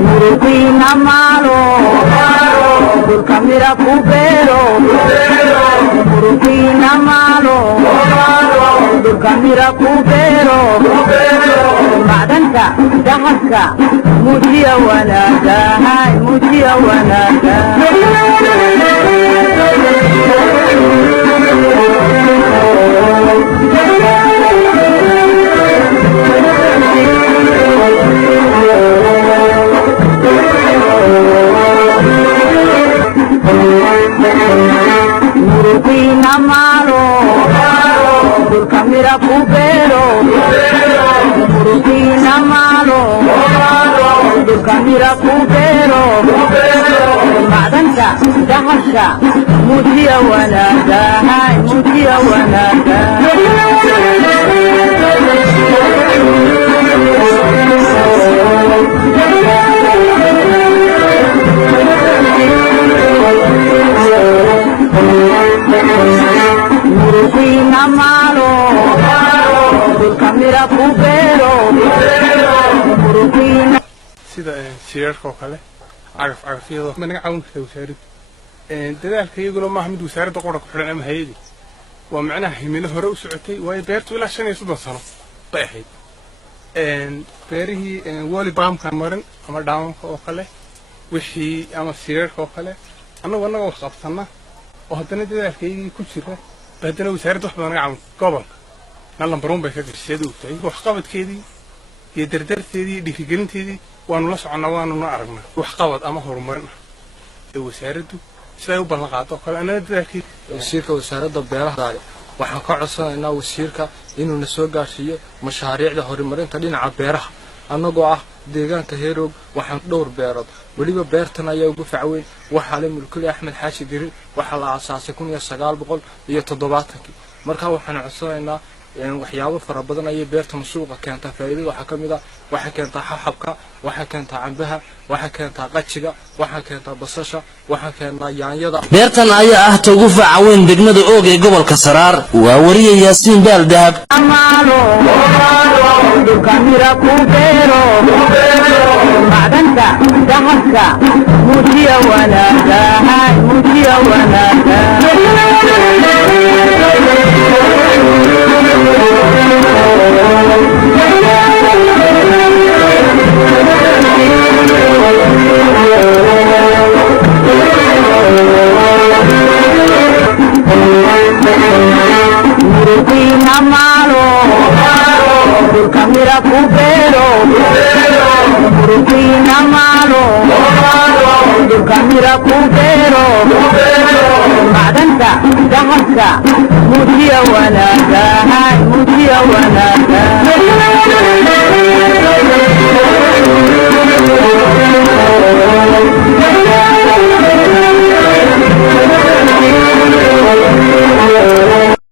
Murupina malo, Dulcamira cubero, Murupina malo, Dulcamira cubero, Madanta, Dahaka, Mujia wanada, Mujia wanada. Murupina malo, Dulcamira cubero, Murupina malo, Dulcamira cubero, Madanta, Dahaka, Mujia wanada, Mujia wanada. Murupina malo, Dulcamira cubero, Murupina. sida shirarka oo kale cagafyada managa caawinta wasaaradda dadaalka iyaguna maaha mid wasaaradda qora ku xiran ama hay'adi waa macnaha himilo hore u socotay way beertu ilaa 5 sano bay ahayd beerihii wali baamka marin ama dhaanka oo kale wixii ama shirarka oo kale annaga wax qabsana oo haddana dadaalkaygii ku jira baadana wasaaradda wax badan gacan gobolka lambaruun bay ka gashay u tahay wax qabadkeedii iyo dardarteedii dhiirigelinteedii waanu la soconaa waanu aragnaa wax qabad ama horumarin ee wasaaraddu siday u ballan qaado kale anana dadaalkii wasiirka wasaaradda beeraha waxaan ka codsanaynaa wasiirka inuu na soo gaarsiiyo mashaariicda horumarinta dhinaca beeraha annagoo ah deegaanka Heerog waxaan dhowr beerood waliba beertan ayaa ugu facweyn waxa la mulkay Axmed Xaashi Dirir waxa la aasaasay 1970 markaa waxaan codsanaynaa waxyaabo fara badan ay beertan suuqa keenta faa'iido waxa kamid ah waxa keenta xabxabka waxa keenta cambaha waxa keenta qajiga waxa keenta basasha waxa keenta yaanyada beertan ayaa ah ugu facweyn degmada Oog ee gobolka Saraar waa wariye Yaasiin Baal Dahab Dulcamira cubero, Madanta, Dahaka, Mujia wanada, Mujia wanada. Murupina malo, Dulcamira cubero, Murupina malo, Dulcamira cubero, Madanta, Dahaka, Mujia wanada, Mujia wanada.